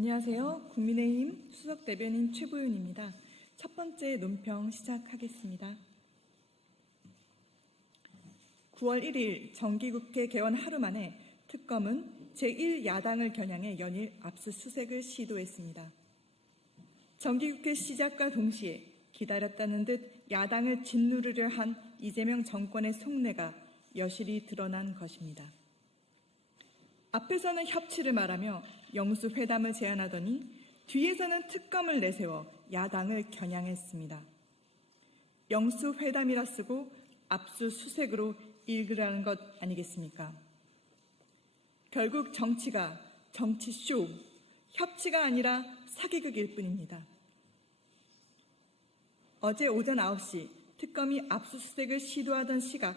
안녕하세요. 국민의힘 수석 대변인 최보윤입니다. 첫 번째 논평 시작하겠습니다. 9월 1일 정기국회 개원 하루 만에 특검은 제1야당을 겨냥해 연일 압수수색을 시도했습니다. 정기국회 시작과 동시에 기다렸다는 듯 야당을 짓누르려 한 이재명 정권의 속내가 여실히 드러난 것입니다. 앞에서는 협치를 말하며 영수회담을 제안하더니 뒤에서는 특검을 내세워 야당을 겨냥했습니다. 영수회담이라 쓰고 압수수색으로 읽으라는 것 아니겠습니까? 결국 정치가 정치쇼, 협치가 아니라 사기극일 뿐입니다. 어제 오전 9시 특검이 압수수색을 시도하던 시각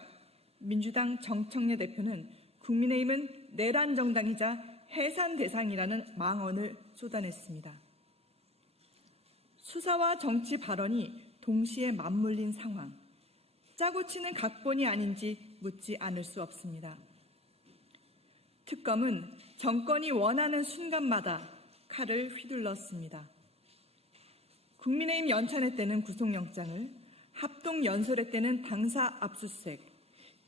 민주당 정청래 대표는 국민의힘은 내란 정당이자 해산 대상이라는 망언을 쏟아냈습니다. 수사와 정치 발언이 동시에 맞물린 상황. 짜고 치는 각본이 아닌지 묻지 않을 수 없습니다. 특검은 정권이 원하는 순간마다 칼을 휘둘렀습니다. 국민의힘 연찬회 때는 구속영장을, 합동 연설회 때는 당사 압수수색,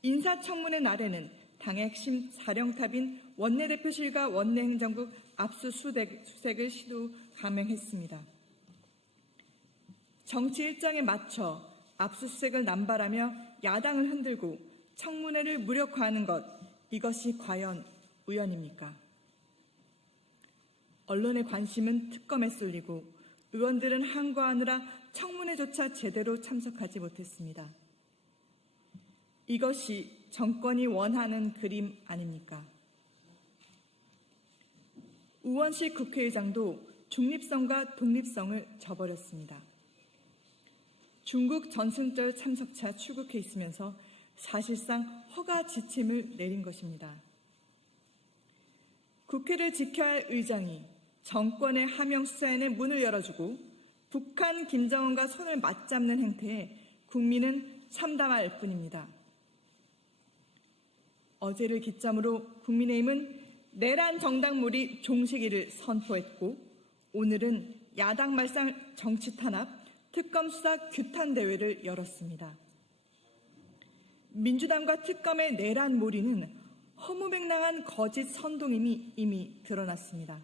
인사청문회 날에는 당의 핵심 사령탑인 원내대표실과 원내행정국 압수수색을 시도 감행했습니다. 정치 일정에 맞춰 압수수색을 남발하며 야당을 흔들고 청문회를 무력화하는 것, 이것이 과연 우연입니까? 언론의 관심은 특검에 쏠리고 의원들은 항거하느라 청문회조차 제대로 참석하지 못했습니다. 이것이 정권이 원하는 그림 아닙니까? 우원식 국회의장도 중립성과 독립성을 저버렸습니다. 중국 전승절 참석차 출국해 있으면서 사실상 허가 지침을 내린 것입니다. 국회를 지켜야 할 의장이 정권의 하명 수사에는 문을 열어주고 북한 김정은과 손을 맞잡는 행태에 국민은 참담할 뿐입니다. 어제를 기점으로 국민의힘은 내란 정당몰이 종식이를 선포했고 오늘은 야당 말상 정치 탄압 특검 수사 규탄 대회를 열었습니다. 민주당과 특검의 내란 몰이는 허무맹랑한 거짓 선동임이 이미 드러났습니다.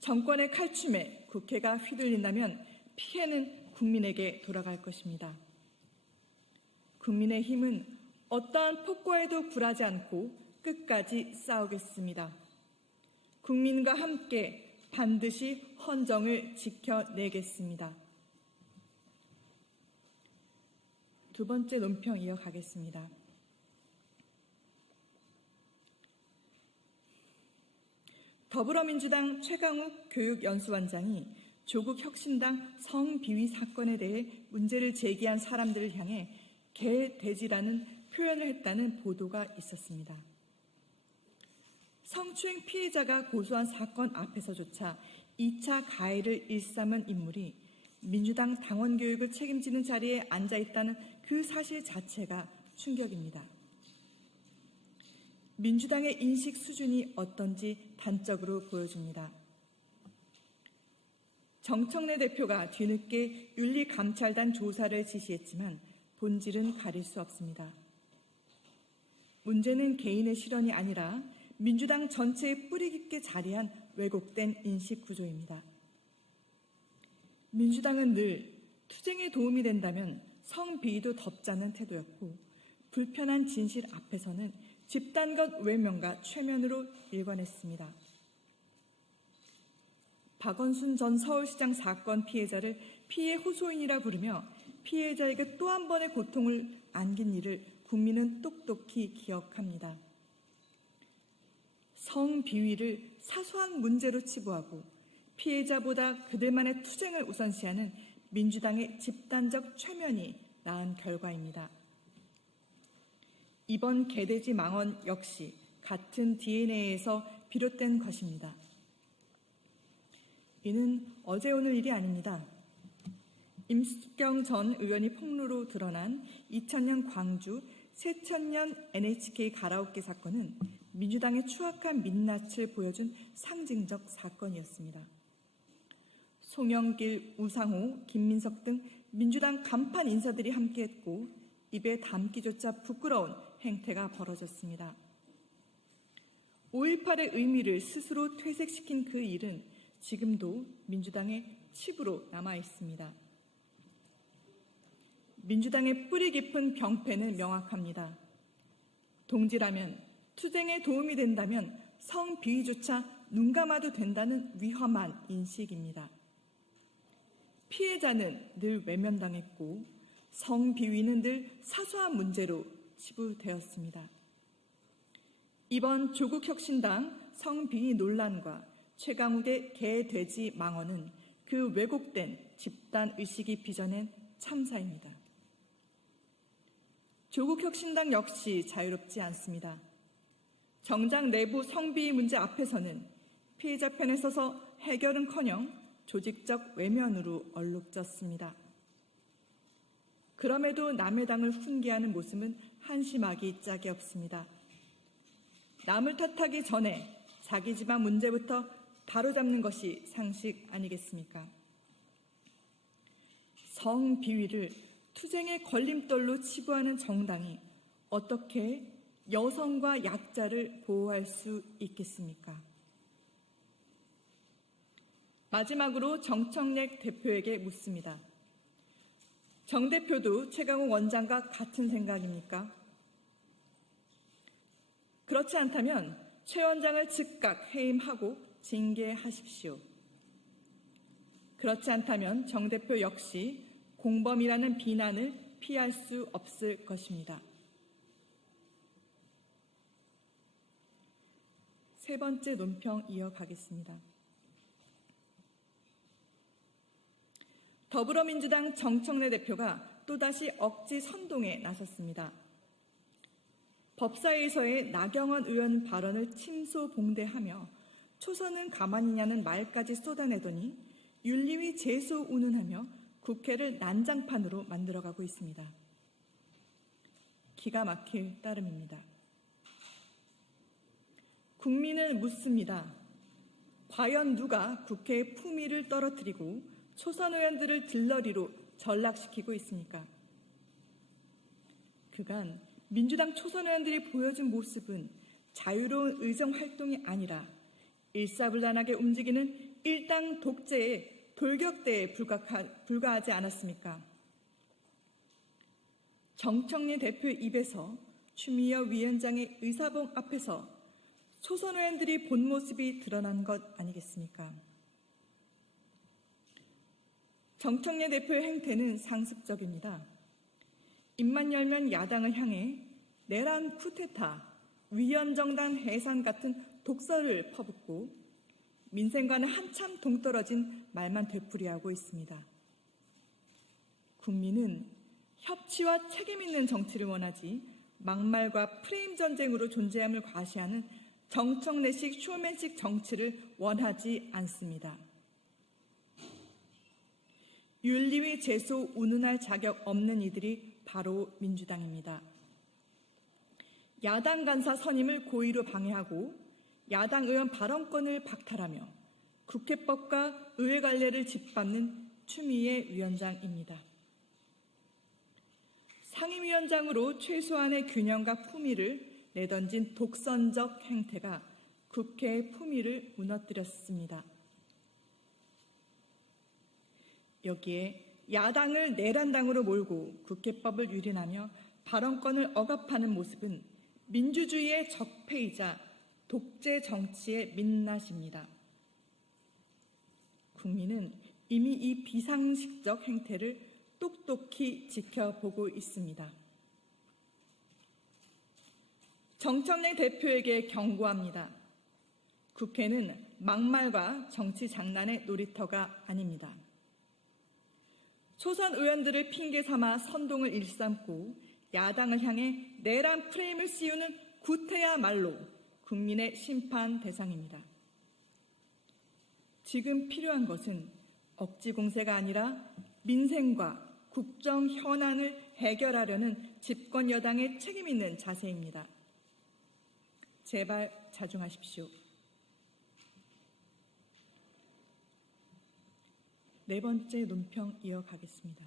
정권의 칼춤에 국회가 휘둘린다면 피해는 국민에게 돌아갈 것입니다. 국민의 힘은 어떠한 폭과에도 굴하지 않고 끝까지 싸우겠습니다. 국민과 함께 반드시 헌정을 지켜내겠습니다. 두 번째 논평 이어가겠습니다. 더불어민주당 최강욱 교육연수원장이 조국 혁신당 성비위 사건에 대해 문제를 제기한 사람들을 향해 개돼지라는 표현을 했다는 보도가 있었습니다. 성추행 피해자가 고소한 사건 앞에서조차 2차 가해를 일삼은 인물이 민주당 당원 교육을 책임지는 자리에 앉아 있다는 그 사실 자체가 충격입니다. 민주당의 인식 수준이 어떤지 단적으로 보여줍니다. 정청래 대표가 뒤늦게 윤리감찰단 조사를 지시했지만 본질은 가릴 수 없습니다. 문제는 개인의 실언이 아니라 민주당 전체에 뿌리 깊게 자리한 왜곡된 인식 구조입니다. 민주당은 늘 투쟁에 도움이 된다면 성비위도 덮자는 태도였고 불편한 진실 앞에서는 집단것 외면과 최면으로 일관했습니다. 박원순 전 서울시장 사건 피해자를 피해 호소인이라 부르며 피해자에게 또 한 번의 고통을 안긴 일을 국민은 똑똑히 기억합니다. 성 비위를 사소한 문제로 치부하고 피해자보다 그들만의 투쟁을 우선시하는 민주당의 집단적 최면이 낳은 결과입니다. 이번 개돼지 망언 역시 같은 DNA에서 비롯된 것입니다. 이는 어제 오늘 일이 아닙니다. 임수경 전 의원이 폭로로 드러난 2000년 광주 새천년 NHK 가라오케 사건은 민주당의 추악한 민낯을 보여준 상징적 사건이었습니다. 송영길, 우상호, 김민석 등 민주당 간판 인사들이 함께했고 입에 담기조차 부끄러운 행태가 벌어졌습니다. 5.18의 의미를 스스로 퇴색시킨 그 일은 지금도 민주당의 칩으로 남아 있습니다. 민주당의 뿌리 깊은 병폐는 명확합니다. 동지라면 투쟁에 도움이 된다면 성비위조차 눈 감아도 된다는 위험한 인식입니다. 피해자는 늘 외면당했고 성비위는 늘 사소한 문제로 치부되었습니다. 이번 조국혁신당 성비위 논란과 최강욱의 개 돼지 망언은 그 왜곡된 집단 의식이 빚어낸 참사입니다. 조국 혁신당 역시 자유롭지 않습니다. 정당 내부 성비위 문제 앞에서는 피해자 편에 서서 해결은커녕 조직적 외면으로 얼룩졌습니다. 그럼에도 남의 당을 훈계하는 모습은 한심하기 짝이 없습니다. 남을 탓하기 전에 자기 집안 문제부터 바로잡는 것이 상식 아니겠습니까? 성비위를 투쟁의 걸림돌로 치부하는 정당이 어떻게 여성과 약자를 보호할 수 있겠습니까? 마지막으로 정청래 대표에게 묻습니다. 정 대표도 최강욱 원장과 같은 생각입니까? 그렇지 않다면 최 원장을 즉각 해임하고 징계하십시오. 그렇지 않다면 정 대표 역시 공범이라는 비난을 피할 수 없을 것입니다. 세 번째 논평 이어가겠습니다. 더불어민주당 정청래 대표가 또다시 억지 선동에 나섰습니다. 법사위에서의 나경원 의원 발언을 침소봉대하며 초선은 가만히냐는 말까지 쏟아내더니 윤리위 제소 운운하며 국회를 난장판으로 만들어가고 있습니다. 기가 막힐 따름입니다. 국민을 묻습니다. 과연 누가 국회의 품위를 떨어뜨리고 초선 의원들을 들러리로 전락시키고 있습니까? 그간 민주당 초선 의원들이 보여준 모습은 자유로운 의정 활동이 아니라 일사불란하게 움직이는 일당 독재의 돌격대에 불과 하지 않았습니까? 정청래 대표 입에서 추미애 위원장의 의사봉 앞에서 초선 의원들이 본 모습이 드러난 것 아니겠습니까? 정청래 대표의 행태는 상습적입니다. 입만 열면 야당을 향해 내란 쿠데타, 위헌정당 해산 같은 독설을 퍼붓고 민생과는 한참 동떨어진 말만 되풀이하고 있습니다. 국민은 협치와 책임 있는 정치를 원하지 막말과 프레임 전쟁으로 존재함을 과시하는 정청래식 쇼맨식 정치를 원하지 않습니다. 윤리위 제소 운운할 자격 없는 이들이 바로 민주당입니다. 야당 간사 선임을 고의로 방해하고 야당 의원 발언권을 박탈하며 국회법과 의회 관례를 짓밟는 추미애 위원장입니다. 상임위원장으로 최소한의 균형과 품위를 내던진 독선적 행태가 국회의 품위를 무너뜨렸습니다. 여기에 야당을 내란당으로 몰고 국회법을 유린하며 발언권을 억압하는 모습은 민주주의의 적폐이자 독재 정치의 민낯입니다. 국민은 이미 이 비상식적 행태를 똑똑히 지켜보고 있습니다. 정청래 대표에게 경고합니다. 국회는 막말과 정치 장난의 놀이터가 아닙니다. 초선 의원들을 핑계 삼아 선동을 일삼고 야당을 향해 내란 프레임을 씌우는 구태야말로 국민의 심판 대상입니다. 지금 필요한 것은 억지 공세가 아니라 민생과 국정 현안을 해결하려는 집권 여당의 책임 있는 자세입니다. 제발 자중하십시오. 네 번째 논평 이어가겠습니다.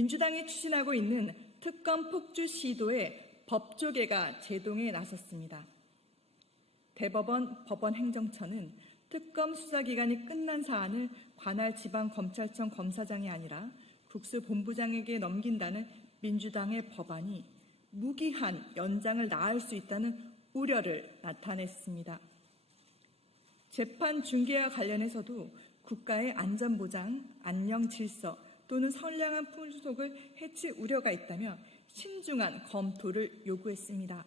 민주당이 추진하고 있는 특검 폭주 시도에 법조계가 제동에 나섰습니다. 대법원 법원 행정처는 특검 수사기간이 끝난 사안을 관할 지방검찰청 검사장이 아니라 국수본부장에게 넘긴다는 민주당의 법안이 무기한 연장을 낳을 수 있다는 우려를 나타냈습니다. 재판 중개와 관련해서도 국가의 안전보장, 안녕 질서 또는 선량한 풍속을 해칠 우려가 있다며 신중한 검토를 요구했습니다.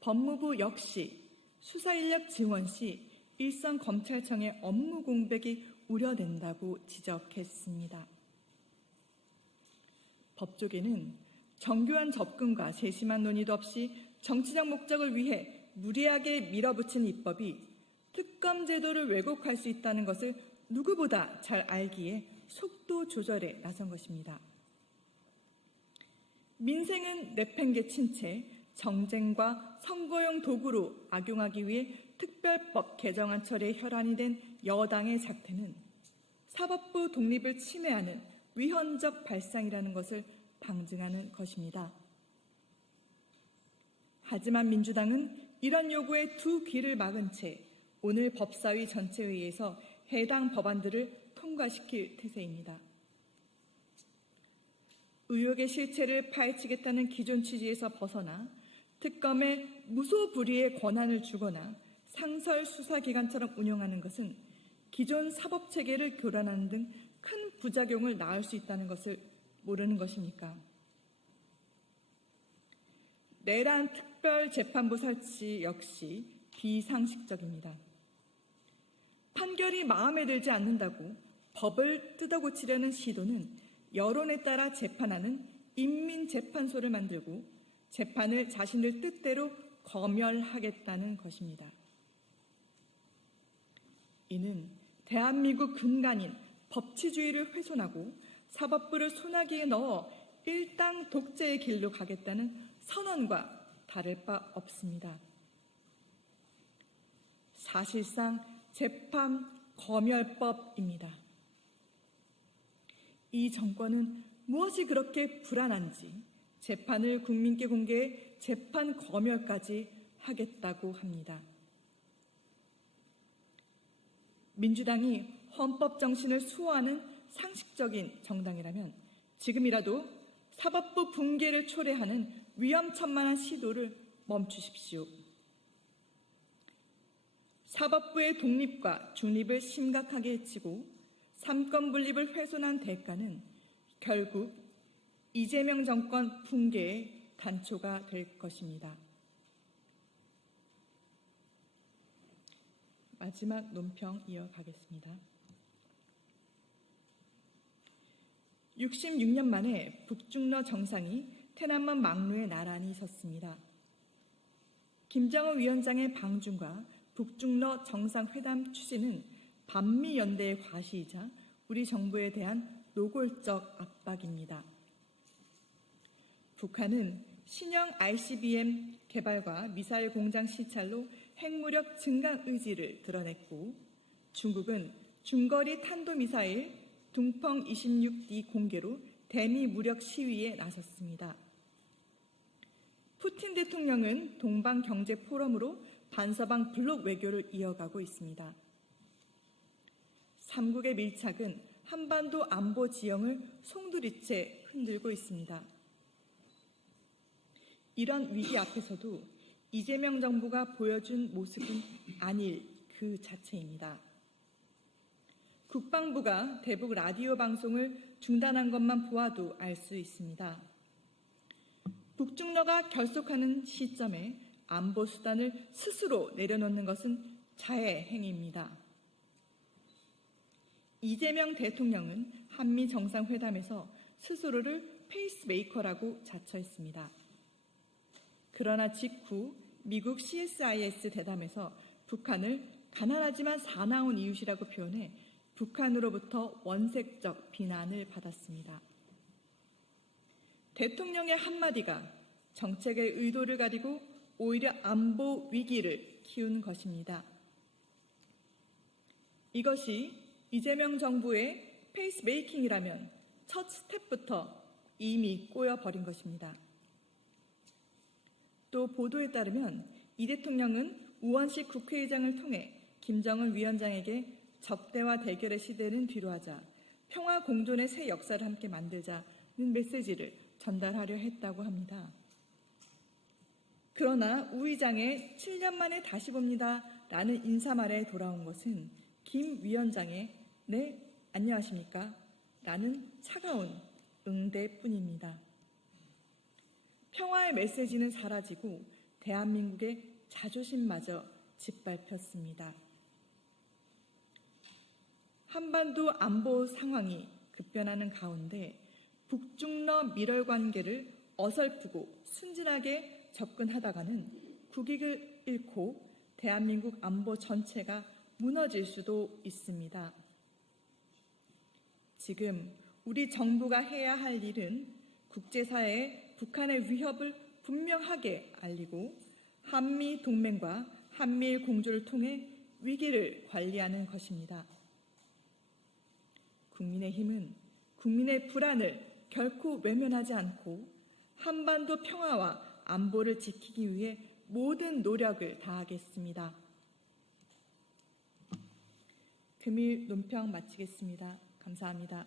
법무부 역시 수사 인력 지원 시 일선 검찰청의 업무 공백이 우려된다고 지적했습니다. 법조계는 정교한 접근과 세심한 논의도 없이 정치적 목적을 위해 무리하게 밀어붙인 입법이 특검 제도를 왜곡할 수 있다는 것을 누구보다 잘 알기에 속도 조절에 나선 것입니다. 민생은 내팽개친 채 정쟁과 선거용 도구로 악용하기 위해 특별법 개정안 처리에 혈안이 된 여당의 작태는 사법부 독립을 침해하는 위헌적 발상이라는 것을 방증하는 것입니다. 하지만 민주당은 이런 요구에 두 귀를 막은 채 오늘 법사위 전체회의에서 해당 법안들을 통과시킬 태세입니다. 의혹의 실체를 파헤치겠다는 기존 취지에서 벗어나 특검에 무소불위의 권한을 주거나 상설 수사기관처럼 운영하는 것은 기존 사법 체계를 교란하는 등 큰 부작용을 낳을 수 있다는 것을 모르는 것입니까? 내란 특별재판부 설치 역시 비상식적입니다. 판결이 마음에 들지 않는다고 법을 뜯어고치려는 시도는 여론에 따라 재판하는 인민재판소를 만들고 재판을 자신들 뜻대로 검열하겠다는 것입니다. 이는 대한민국 근간인 법치주의를 훼손하고 사법부를 소나기에 넣어 일당 독재의 길로 가겠다는 선언과 다를 바 없습니다. 사실상 재판 검열법입니다. 이 정권은 무엇이 그렇게 불안한지 재판을 국민께 공개해 재판 검열까지 하겠다고 합니다. 민주당이 헌법 정신을 수호하는 상식적인 정당이라면 지금이라도 사법부 붕괴를 초래하는 위험천만한 시도를 멈추십시오. 사법부의 독립과 중립을 심각하게 해치고 삼권 분립을 훼손한 대가는 결국 이재명 정권 붕괴의 단초가 될 것입니다. 마지막 논평 이어가겠습니다. 66년 만에 북중러 정상이 태남먼 막루에 나란히 섰습니다. 김정은 위원장의 방중과 북중러 정상회담 추진은 반미 연대의 과시이자 우리 정부에 대한 노골적 압박입니다. 북한은 신형 ICBM 개발과 미사일 공장 시찰로 핵무력 증강 의지를 드러냈고 중국은 중거리 탄도미사일 둥펑 26D 공개로 대미 무력 시위에 나섰습니다. 푸틴 대통령은 동방 경제 포럼으로 반서방 블록 외교를 이어가고 있습니다. 삼국의 밀착은 한반도 안보 지형을 송두리째 흔들고 있습니다. 이런 위기 앞에서도 이재명 정부가 보여준 모습은 아닐 그 자체입니다. 국방부가 대북 라디오 방송을 중단한 것만 보아도 알 수 있습니다. 북중러가 결속하는 시점에 안보 수단을 스스로 내려놓는 것은 자해 행위입니다. 이재명 대통령은 한미 정상회담에서 스스로를 페이스메이커라고 자처했습니다. 그러나 직후 미국 CSIS 대담에서 북한을 가난하지만 사나운 이웃이라고 표현해 북한으로부터 원색적 비난을 받았습니다. 대통령의 한마디가 정책의 의도를 가리고 오히려 안보 위기를 키우는 것입니다. 이것이 이재명 정부의 페이스메이킹이라면 첫 스텝부터 이미 꼬여버린 것입니다. 또 보도에 따르면 이 대통령은 우원식 국회의장을 통해 김정은 위원장에게 적대와 대결의 시대는 뒤로하자 평화 공존의 새 역사를 함께 만들자는 메시지를 전달하려 했다고 합니다. 그러나 우 의장의 7년 만에 다시 봅니다 라는 인사말에 돌아온 것은 김 위원장의 네, 안녕하십니까? 라는 차가운 응대뿐입니다. 평화의 메시지는 사라지고 대한민국의 자존심마저 짓밟혔습니다. 한반도 안보 상황이 급변하는 가운데 북중러 밀월 관계를 어설프고 순진하게 접근하다가는 국익을 잃고 대한민국 안보 전체가 무너질 수도 있습니다. 지금 우리 정부가 해야 할 일은 국제사회에 북한의 위협을 분명하게 알리고 한미 동맹과 한미일 공조를 통해 위기를 관리하는 것입니다. 국민의힘은 국민의 불안을 결코 외면하지 않고 한반도 평화와 안보를 지키기 위해 모든 노력을 다하겠습니다. 금일 논평 마치겠습니다. 감사합니다.